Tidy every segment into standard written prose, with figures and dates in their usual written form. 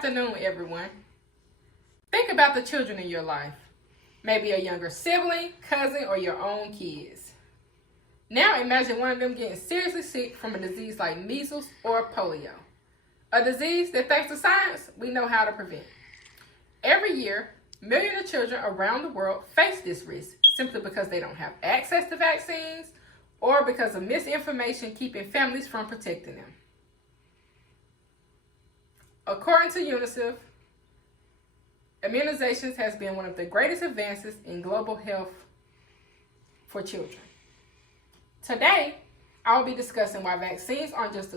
Good afternoon, everyone. Think about the children in your life. Maybe a younger sibling, cousin, or your own kids. Now imagine one of them getting seriously sick from a disease like measles or polio. A disease that, thanks to science, we know how to prevent. Every year, millions of children around the world face this risk simply because they don't have access to vaccines or because of misinformation keeping families from protecting them. According to UNICEF, immunizations has been one of the greatest advances in global health for children. Today, I will be discussing why vaccines aren't just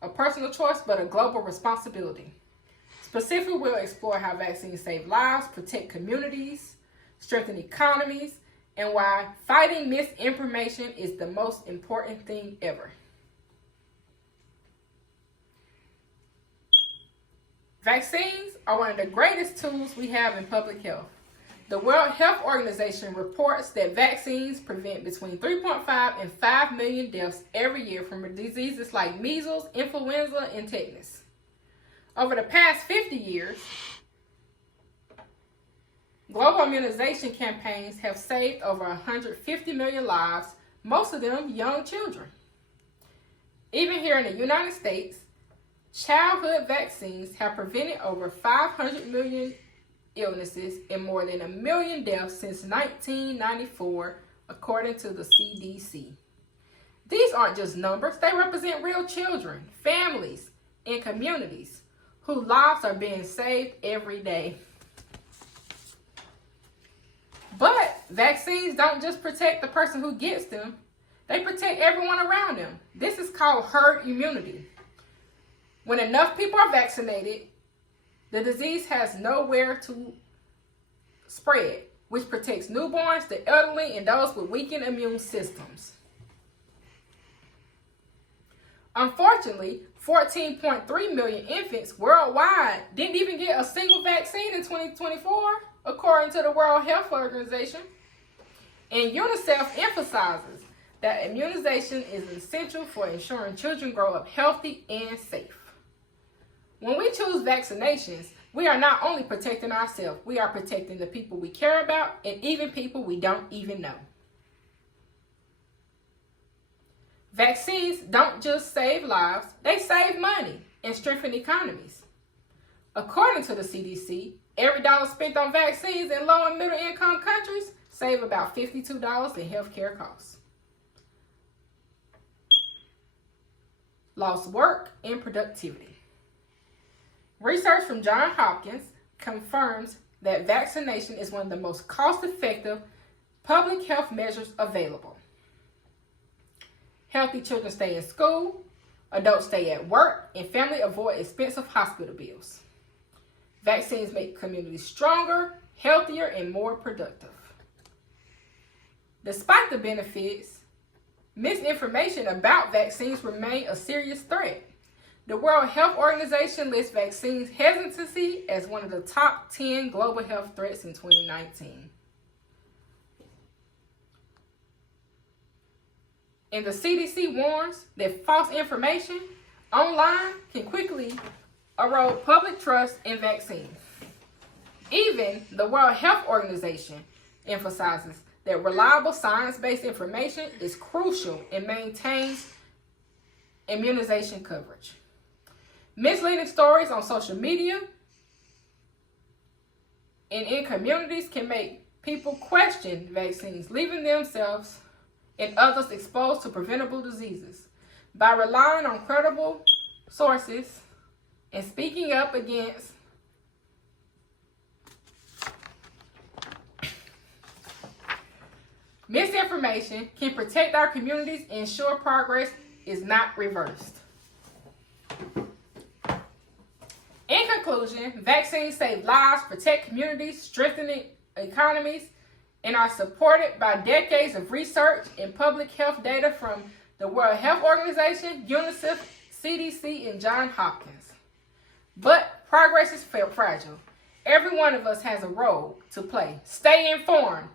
a personal choice, but a global responsibility. Specifically, we'll explore how vaccines save lives, protect communities, strengthen economies, and why fighting misinformation is the most important thing ever. Vaccines are one of the greatest tools we have in public health. The World Health Organization reports that vaccines prevent between 3.5 and 5 million deaths every year from diseases like measles, influenza, and tetanus. Over the past 50 years, global immunization campaigns have saved over 150 million lives, most of them young children. Even here in the United States, childhood vaccines have prevented over 500 million illnesses and more than 1 million deaths since 1994, according to the CDC. These aren't just numbers, they represent real children, families, and communities whose lives are being saved every day. But vaccines don't just protect the person who gets them, they protect everyone around them. This is called herd immunity. When enough people are vaccinated, the disease has nowhere to spread, which protects newborns, the elderly, and those with weakened immune systems. Unfortunately, 14.3 million infants worldwide didn't even get a single vaccine in 2024, according to the World Health Organization. And UNICEF emphasizes that immunization is essential for ensuring children grow up healthy and safe. When we choose vaccinations, we are not only protecting ourselves, we are protecting the people we care about and even people we don't even know. Vaccines don't just save lives, they save money and strengthen economies. According to the CDC, every dollar spent on vaccines in low and middle income countries save about $52 in healthcare costs. Lost work and productivity. Research from Johns Hopkins confirms that vaccination is one of the most cost-effective public health measures available. Healthy children stay in school, adults stay at work, and families avoid expensive hospital bills. Vaccines make communities stronger, healthier, and more productive. Despite the benefits, misinformation about vaccines remain a serious threat. The World Health Organization lists vaccines hesitancy as one of the top 10 global health threats in 2019. And the CDC warns that false information online can quickly erode public trust in vaccines. Even the World Health Organization emphasizes that reliable science-based information is crucial and maintains immunization coverage. Misleading stories on social media and in communities can make people question vaccines, leaving themselves and others exposed to preventable diseases. By relying on credible sources and speaking up against misinformation can protect our communities and ensure progress is not reversed. In conclusion, vaccines save lives, protect communities, strengthen economies, and are supported by decades of research and public health data from the World Health Organization, UNICEF, CDC, and Johns Hopkins. But progress is fragile. Every one of us has a role to play. Stay informed,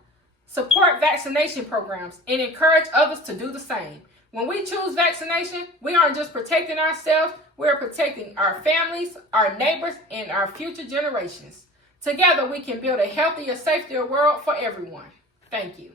support vaccination programs, and encourage others to do the same. When we choose vaccination, we aren't just protecting ourselves, we're protecting our families, our neighbors, and our future generations. Together, we can build a healthier, safer world for everyone. Thank you.